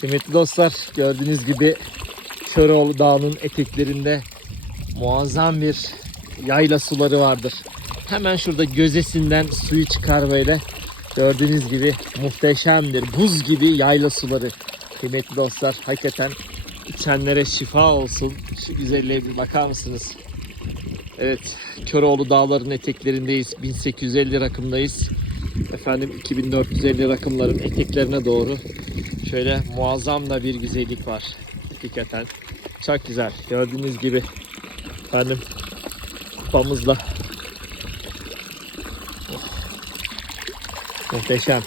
Kıymetli dostlar gördüğünüz gibi Köroğlu Dağı'nın eteklerinde muazzam bir yayla suları vardır. Hemen şurada gözesinden suyu çıkar böyle. Gördüğünüz gibi muhteşemdir. Buz gibi yayla suları. Kıymetli dostlar hakikaten içenlere şifa olsun. Şu güzelliğe bir bakar mısınız? Evet, Köroğlu Dağları'nın eteklerindeyiz. 1850 rakımdayız. Efendim 2450 rakımların eteklerine doğru şöyle muazzam da bir güzellik var. Hakikaten çok güzel. Gördüğünüz gibi efendim kupamızla Oh. muhteşem.